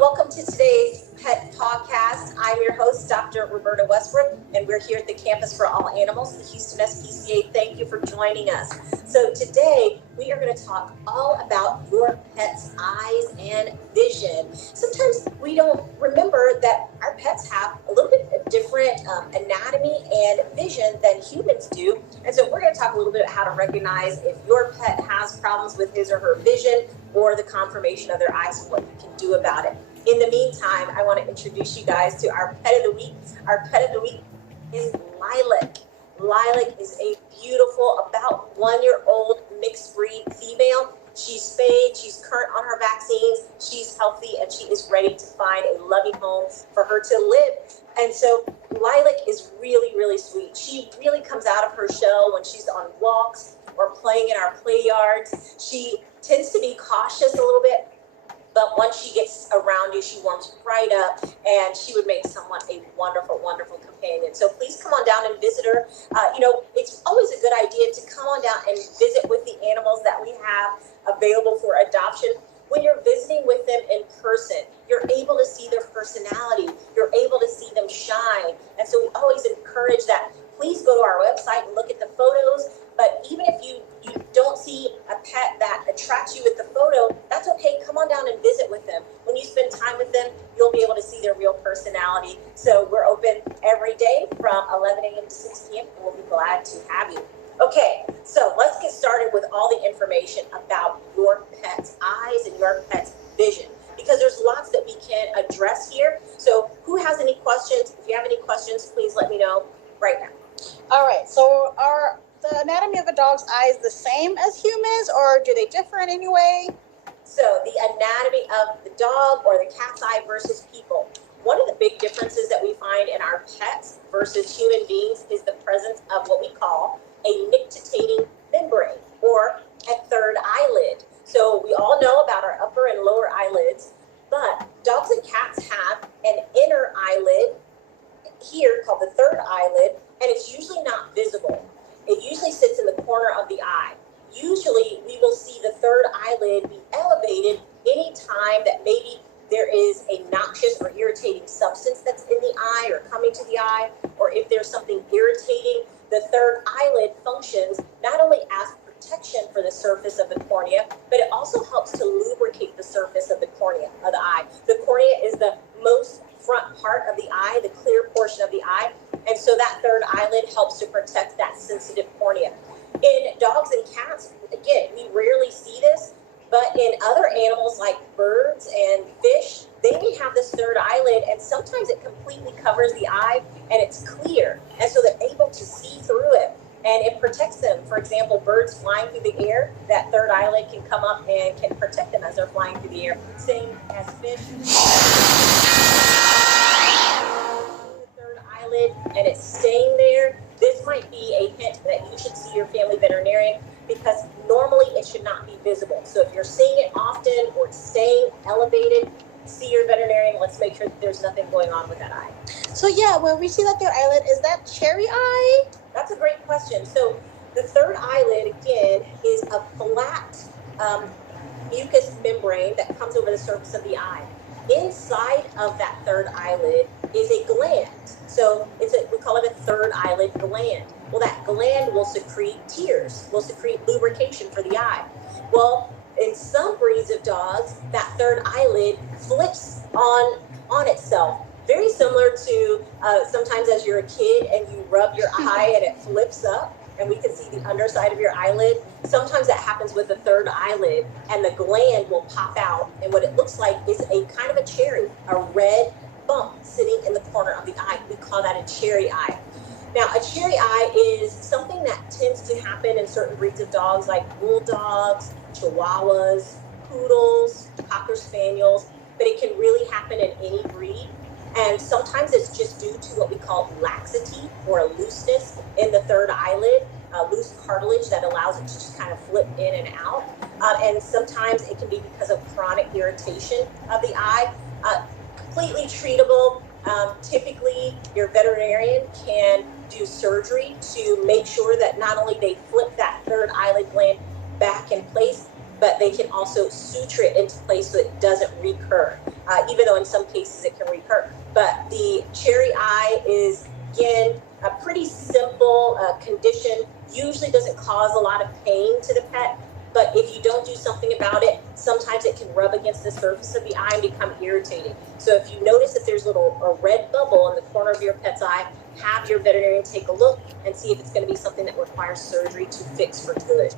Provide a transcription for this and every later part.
welcome to today's Pet Podcast. I'm your host, Dr. Roberta Westbrook, and we're here at the Campus for All Animals, the Houston SPCA. Thank you for joining us. So today, we are going to talk all about your pet's eyes and vision. Sometimes we don't remember that our pets have a little bit of different anatomy and vision than humans do. And so we're going to talk a little bit about how to recognize if your pet has problems with his or her vision or the conformation of their eyes and what you can do about it. In the meantime, I want to introduce you guys to our pet of the week. Our pet of the week is Lilac. Lilac is a beautiful, about 1-year-old mixed breed female. She's spayed, she's current on her vaccines, she's healthy, and she is ready to find a loving home for her to live. And so Lilac is really, really sweet. She really comes out of her shell when she's on walks or playing in our play yards. She tends to be cautious a little bit, but once she gets around you, she warms right up, and she would make someone a wonderful, wonderful companion. So please come on down and visit her. It's always a good idea to come on down and visit with the animals that we have available for adoption. When you're visiting with them in person, you're able to see their personality. You're able to see them shine. And so we always encourage that. Please go to our website and look at the photos. But even if you don't see a pet that attracts you with the photo, that's okay. Come on down and visit with them. When you spend time with them, you'll be able to see their real personality. So we're open every day from 11 a.m. to 6 p.m. and we'll be glad to have you. Okay, so let's get started with all the information about your pet's eyes and your pet's vision, because there's lots that we can address here. So who has any questions? If you have any questions, please let me know right now. All right, so are the anatomy of a dog's eyes the same as humans, or do they differ in any way? So the anatomy of the dog or the cat's eye versus people. One of the big differences that we find in our pets versus human beings is the presence of what we call a nictitating membrane or a third eyelid. So we all know about our upper and lower eyelids, but dogs and cats have an inner eyelid here called the third eyelid, and it's usually not visible. It usually sits in the corner of the eye. Usually we will see the third eyelid be elevated anytime that maybe there is a noxious or irritating substance that's in the eye or coming to the eye, or if there's something irritating, the third eyelid functions not only as protection for the surface of the cornea, but it also helps to lubricate the surface of the cornea of the eye. The cornea is the most front part of the eye, the clear portion of the eye, and so that third eyelid helps to protect that sensitive cornea. In dogs and cats, again, we rarely see this, but in other animals like birds and fish, they may have this third eyelid, and sometimes it completely covers the eye and it's clear, and so they're able to see through it, and it protects them. For example, birds flying through the air, that third eyelid can come up and can protect them as they're flying through the air. Same as fish. Third eyelid, and it's staying there. This might be a hint that you should see your family veterinarian, because normally it should not be visible. So if you're seeing it often or it's staying elevated, see your veterinarian. Let's make sure that there's nothing going on with that eye. So yeah, when we see that third eyelid, is that cherry eye? That's a great question. So the third eyelid, again, is a flat mucous membrane that comes over the surface of the eye. Inside of that third eyelid is a gland. So we call it a third eyelid gland. Well, that gland will secrete tears, will secrete lubrication for the eye. Well, in some breeds of dogs, that third eyelid flips on itself. Very similar to sometimes as you're a kid and you rub your eye and it flips up and we can see the underside of your eyelid. Sometimes that happens with the third eyelid, and the gland will pop out, and what it looks like is a kind of a cherry, a red bump sitting in the corner of the eye. We call that a cherry eye. Now, a cherry eye is something that tends to happen in certain breeds of dogs like bulldogs, chihuahuas, poodles, cocker spaniels, but it can really happen in any breed. And sometimes it's just due to what we call laxity or a looseness in the third eyelid, loose cartilage that allows it to just kind of flip in and out. And sometimes it can be because of chronic irritation of the eye. Completely treatable. Typically, your veterinarian can do surgery to make sure that not only they flip that third eyelid gland back in place, but they can also suture it into place so it doesn't recur, even though in some cases it can recur. But the cherry eye is, again, a pretty simple condition, usually doesn't cause a lot of pain to the pet, but if you don't do something about it, sometimes it can rub against the surface of the eye and become irritating. So if you notice that there's a red bubble in the corner of your pet's eye, have your veterinarian take a look and see if it's going to be something that requires surgery to fix for good.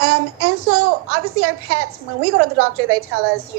And so obviously our pets, when we go to the doctor, they tell us,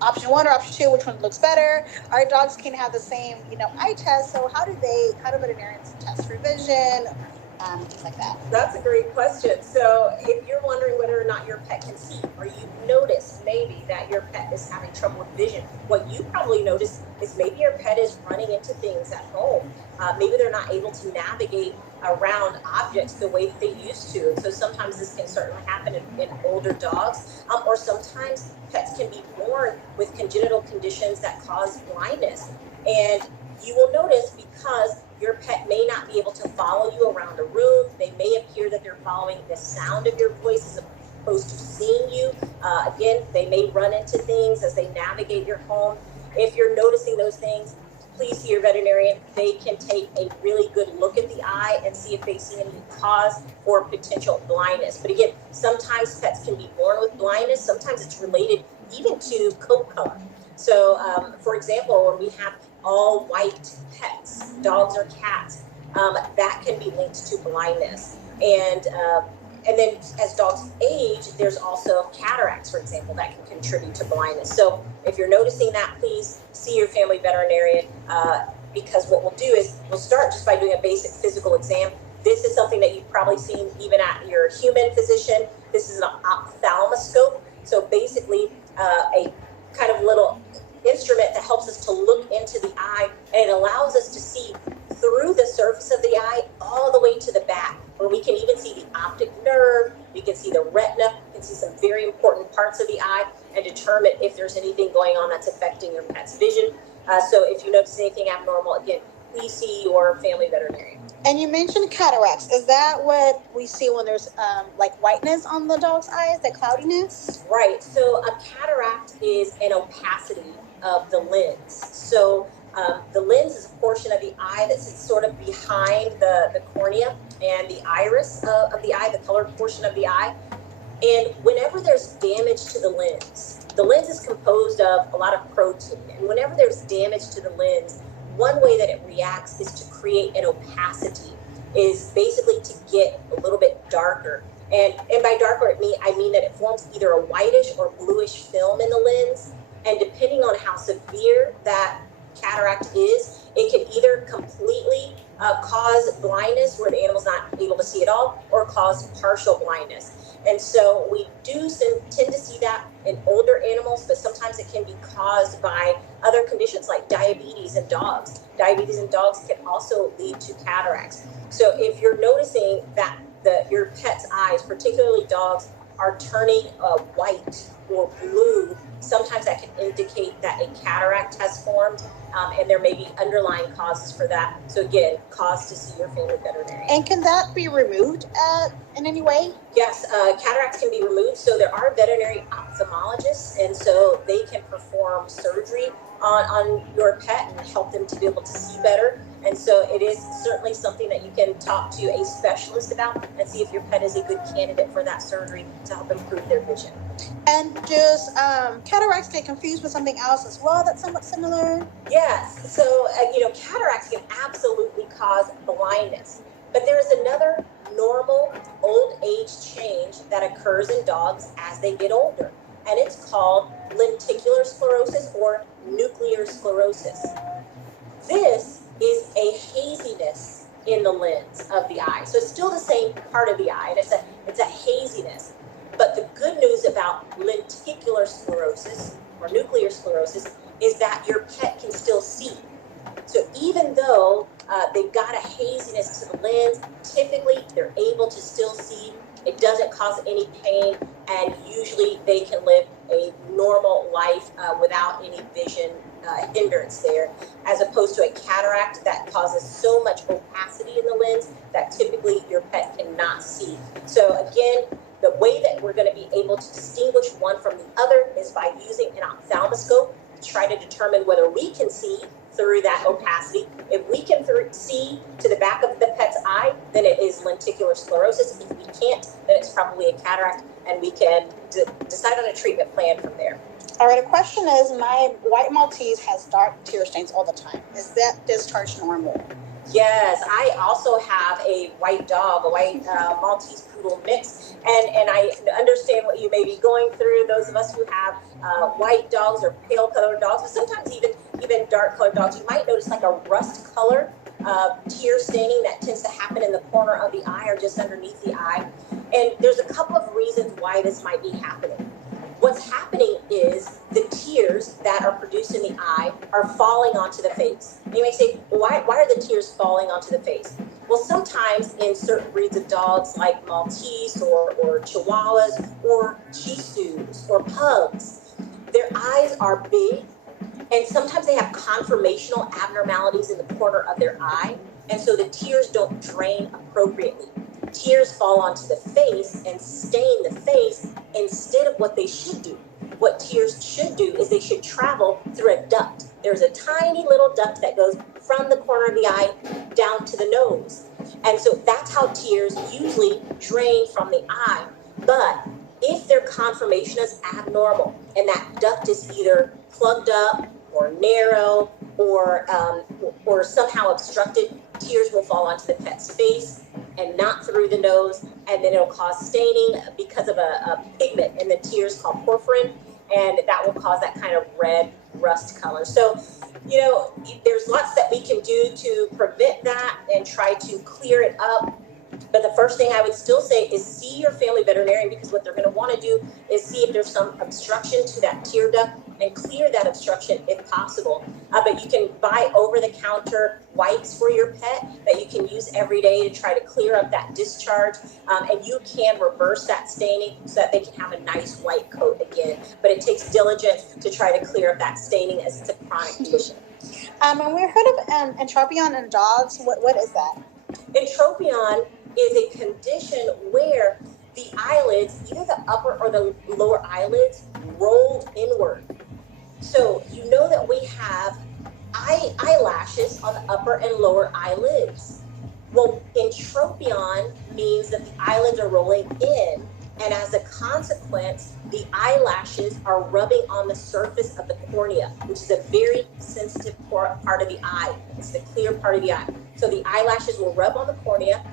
option 1 or option 2, which one looks better. Our dogs can have the same, eye test. So how do veterinarians test for vision, things like that? That's a great question. So if you're wondering whether or not your pet can see, or you notice maybe that your pet is having trouble with vision, what you probably notice is maybe your pet is running into things at home. Maybe they're not able to navigate around objects the way that they used to. So sometimes this can certainly happen in older dogs, or sometimes pets can be born with congenital conditions that cause blindness. And you will notice, because your pet may not be able to follow you around a room, they may appear that they're following the sound of your voice as opposed to seeing you. Again, they may run into things as they navigate your home. If you're noticing those things, please see your veterinarian. They can take a really good look at the eye and see if they see any cause for potential blindness. But again, sometimes pets can be born with blindness. Sometimes it's related even to coat color. So, for example, when we have all white pets, dogs or cats, that can be linked to blindness. And then as dogs age, there's also cataracts, for example, that can contribute to blindness. So if you're noticing that, please see your family veterinarian, because what we'll do is we'll start just by doing a basic physical exam. This is something that you've probably seen even at your human physician. This is an ophthalmoscope. So basically a kind of little instrument that helps us to look into the eye, and it allows us to see through the surface of the eye all the way to the back, where we can even see the optic nerve, we can see the retina, we can see some very important parts of the eye and determine if there's anything going on that's affecting your pet's vision. So if you notice anything abnormal, again, please see your family veterinarian. And you mentioned cataracts. Is that what we see when there's like whiteness on the dog's eyes, the cloudiness? Right. So a cataract is an opacity of the lens. So the lens is a portion of the eye that sits sort of behind the cornea and the iris of the eye, the colored portion of the eye. And whenever there's damage to the lens is composed of a lot of protein. And whenever there's damage to the lens, one way that it reacts is to create an opacity, is basically to get a little bit darker. And by darker, I mean that it forms either a whitish or bluish film in the lens. And depending on how severe that cataract is, it can either completely cause blindness where the animal's not able to see at all, or cause partial blindness. And so we do tend to see that in older animals, but sometimes it can be caused by other conditions like diabetes in dogs. Diabetes in dogs can also lead to cataracts. So if you're noticing that your pet's eyes, particularly dogs, are turning white or blue, sometimes that can indicate that a cataract has formed, and there may be underlying causes for that. So again, cause to see your family veterinarian. And can that be removed in any way? Yes, cataracts can be removed. So there are veterinary ophthalmologists, and so they can perform surgery on your pet and help them to be able to see better. And so it is certainly something that you can talk to a specialist about and see if your pet is a good candidate for that surgery to help improve their vision. And just cataracts get confused with something else as well that's somewhat similar? Yes. So, cataracts can absolutely cause blindness. But there is another normal old age change that occurs in dogs as they get older. And it's called lenticular sclerosis or nuclear sclerosis. This is a haziness in the lens of the eye. So it's still the same part of the eye, and it's a haziness. But the good news about lenticular sclerosis or nuclear sclerosis is that your pet can still see. So even though they've got a haziness to the lens, typically they're able to still see. It doesn't cause any pain, and usually they can live a normal life without any vision hindrance there, as opposed to a cataract that causes so much opacity in the lens that typically your pet cannot see. So again, The way that we're going to be able to distinguish one from the other is by using an ophthalmoscope to try to determine whether we can see through that opacity. If we can see to the back of the pet's eye, then it is lenticular sclerosis. If we can't, then it's probably a cataract, and we can decide on a treatment plan from there. All right, a question is, my white Maltese has dark tear stains all the time. Is that discharge normal? Yes, I also have a white dog, a white Maltese poodle mix, and I understand what you may be going through. Those of us who have white dogs or pale colored dogs, but sometimes even dark colored dogs, you might notice like a rust color tear staining that tends to happen in the corner of the eye or just underneath the eye. And there's a couple of reasons why this might be happening. What's happening is the tears that are produced in the eye are falling onto the face. You may say, well, why are the tears falling onto the face? Well, sometimes in certain breeds of dogs like Maltese or Chihuahuas or Shih Tzus or Pugs, their eyes are big, and sometimes they have conformational abnormalities in the corner of their eye, and so the tears don't drain appropriately. Tears fall onto the face and stain the face instead of what they should do. What tears should do is they should travel through a duct. There's a tiny little duct that goes from the corner of the eye down to the nose. And so that's how tears usually drain from the eye. But if their conformation is abnormal and that duct is either plugged up or narrow or somehow obstructed, tears will fall onto the pet's face and not through the nose, and then it'll cause staining because of a pigment in the tears called porphyrin, and that will cause that kind of red rust color. So, there's lots that we can do to prevent that and try to clear it up. But the first thing I would still say is see your family veterinarian, because what they're going to want to do is see if there's some obstruction to that tear duct and clear that obstruction if possible. But you can buy over-the-counter wipes for your pet that you can use every day to try to clear up that discharge. And you can reverse that staining so that they can have a nice white coat again. But it takes diligence to try to clear up that staining as it's a chronic condition. And we heard of entropion in dogs. What is that? Entropion is a condition where the eyelids, either the upper or the lower eyelids, roll inward. So you know that we have eyelashes on the upper and lower eyelids. Well, entropion means that the eyelids are rolling in, and as a consequence, the eyelashes are rubbing on the surface of the cornea, which is a very sensitive part of the eye. It's the clear part of the eye. So the eyelashes will rub on the cornea,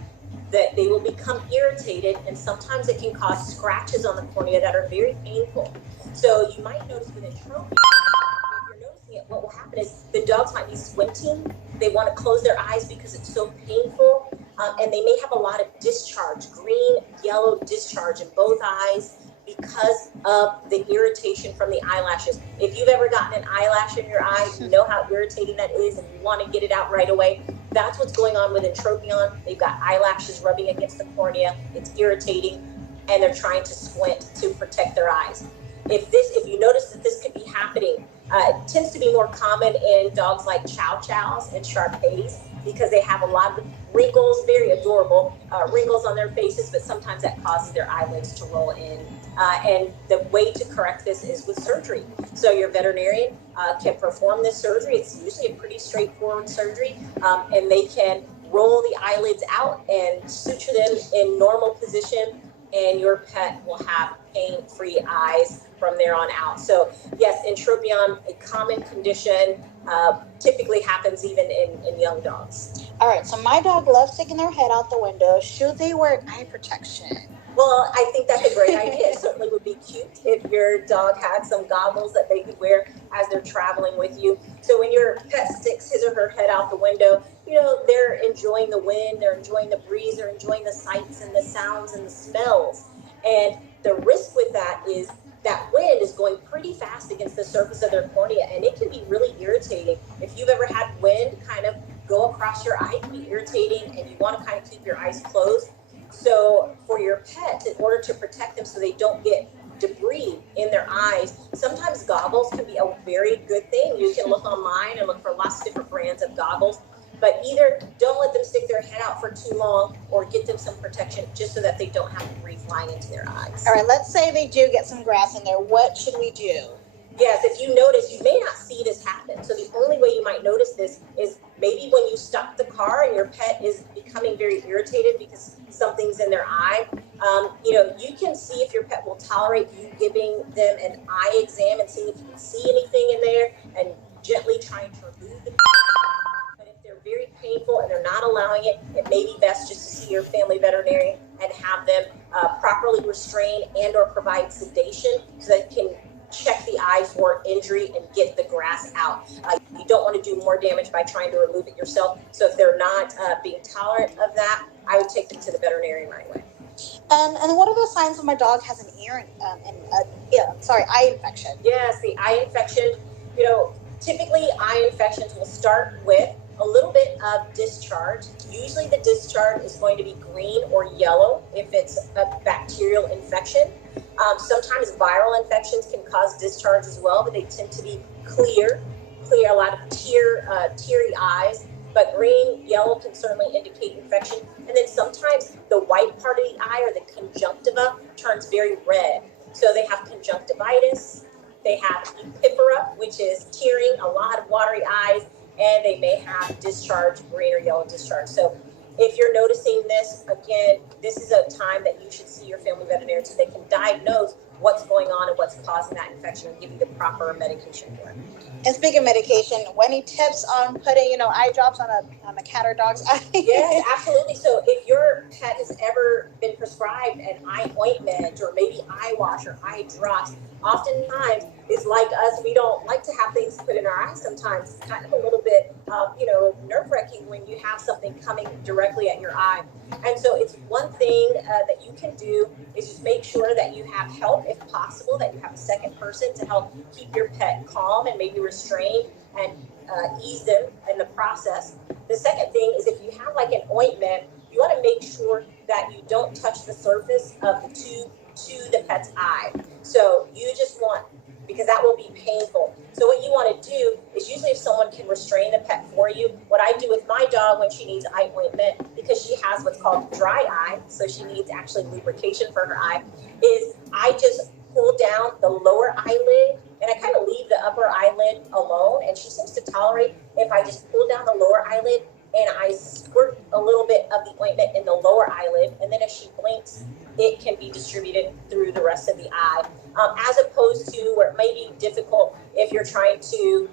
that they will become irritated, and sometimes it can cause scratches on the cornea that are very painful. So you might notice with entropion, if you're noticing it, what will happen is the dogs might be squinting. They want to close their eyes because it's so painful, and they may have a lot of discharge, green, yellow discharge in both eyes because of the irritation from the eyelashes. If you've ever gotten an eyelash in your eye, you know how irritating that is, and you want to get it out right away. That's what's going on with entropion. They've got eyelashes rubbing against the cornea. It's irritating, and they're trying to squint to protect their eyes. If you notice that this could be happening, it tends to be more common in dogs like Chow Chows and Shar-Peis, because they have a lot of wrinkles, very adorable wrinkles on their faces, but sometimes that causes their eyelids to roll in. And the way to correct this is with surgery. So your veterinarian can perform this surgery. It's usually a pretty straightforward surgery, and they can roll the eyelids out and suture them in normal position, and your pet will have pain-free eyes from there on out. So yes, entropion, a common condition, typically happens even in young dogs. All right, so my dog loves sticking their head out the window. Should they wear eye protection? Well, I think that's a great idea. It certainly would be cute if your dog had some goggles that they could wear as they're traveling with you. So when your pet sticks his or her head out the window, they're enjoying the wind, they're enjoying the breeze, they're enjoying the sights and the sounds and the smells. And the risk with that is that wind is going pretty fast against the surface of their cornea, and it can be really irritating. If you've ever had wind kind of go across your eye, it can be irritating, and you want to kind of keep your eyes closed. So for your pet, in order to protect them so they don't get debris in their eyes, sometimes goggles can be a very good thing. You can look online and look for lots of different brands of goggles. But either don't let them stick their head out for too long, or get them some protection just so that they don't have debris flying into their eyes. All right, let's say they do get some grass in there. What should we do? Yes, if you notice, you may not see this happen. So the only way you might notice this is maybe when you stop the car and your pet is becoming very irritated because something's in their eye. You can see if your pet will tolerate you giving them an eye exam and seeing if you can see anything in there and gently trying to remove the. But if they're very painful and they're not allowing it, it may be best just to see your family veterinarian and have them properly restrain and or provide sedation so that you can check the eye for injury and get the grass out. You don't want to do more damage by trying to remove it yourself. So if they're not being tolerant of that, I would take them to the veterinarian right away. And what are the signs when my dog has an eye infection? Yes, the eye infection, typically eye infections will start with a little bit of discharge. Usually the discharge is going to be green or yellow if it's a bacterial infection. Sometimes viral infections can cause discharge as well, but they tend to be clear, a lot of teary eyes. But green, yellow can certainly indicate infection. And then sometimes the white part of the eye or the conjunctiva turns very red. So they have conjunctivitis, they have epiphora, which is tearing, a lot of watery eyes, and they may have discharge, green or yellow discharge. So if you're noticing this, again, this is a time that you should see your family veterinarian so they can diagnose what's going on and what's causing that infection and give you the proper medication for it. And speaking of medication, any tips on putting, eye drops on a cat or dog's eye? Yes, absolutely. So if your pet has ever been prescribed an eye ointment or maybe eye wash or eye drops, oftentimes it's like us, we don't like to have things put in our eyes sometimes. It's kind of a little bit, nerve-wracking when you have something coming directly at your eye. And so it's one thing that you can do is just make sure that you have help if possible, that you have a second person to help keep your pet calm and maybe restrained and ease them in the process. The second thing is if you have like an ointment, you want to make sure that you don't touch the surface of the tube to the pet's eye. So you just want, because that will be painful. So what you want to do is usually if someone can restrain the pet for you, what I do with my dog when she needs eye ointment, because she has what's called dry eye, so she needs actually lubrication for her eye, is I just pull down the lower eyelid and I kind of leave the upper eyelid alone, and she seems to tolerate if I just pull down the lower eyelid and I squirt a little bit of the ointment in the lower eyelid, and then as she blinks, it can be distributed through the rest of the eye, as opposed to where it may be difficult if you're trying to,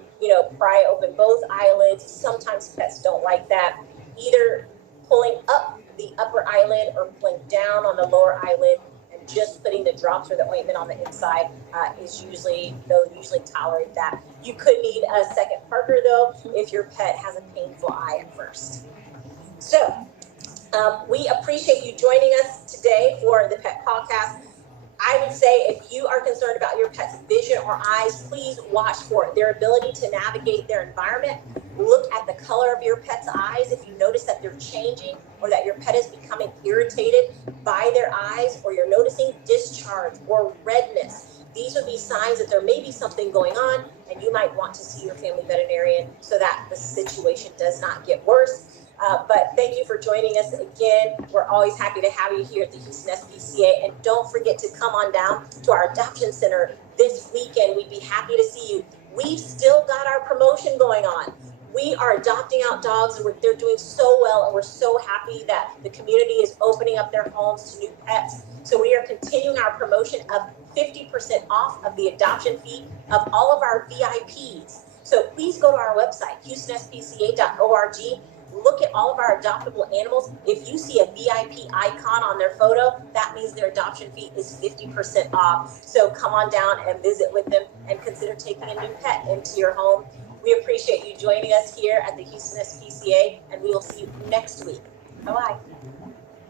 pry open both eyelids. Sometimes pets don't like that. Either pulling up the upper eyelid or pulling down on the lower eyelid and just putting the drops or the ointment on the inside they'll usually tolerate that. You could need a second partner though if your pet has a painful eye at first. So we appreciate you joining us today for the Pet Podcast. I would say if you are concerned about your pet's vision or eyes, please watch for their ability to navigate their environment. Look at the color of your pet's eyes. If you notice that they're changing or that your pet is becoming irritated by their eyes, or you're noticing discharge or redness, these would be signs that there may be something going on and you might want to see your family veterinarian so that the situation does not get worse. But thank you for joining us again. We're always happy to have you here at the Houston SPCA. And don't forget to come on down to our adoption center this weekend. We'd be happy to see you. We've still got our promotion going on. We are adopting out dogs, and they're doing so well, and we're so happy that the community is opening up their homes to new pets. So we are continuing our promotion of 50% off of the adoption fee of all of our VIPs. So please go to our website, houstonspca.org. Look at all of our adoptable animals. If you see a VIP icon on their photo, that means their adoption fee is 50% off. So come on down and visit with them and consider taking a new pet into your home. We appreciate you joining us here at the Houston SPCA, and we will see you next week. Bye-bye.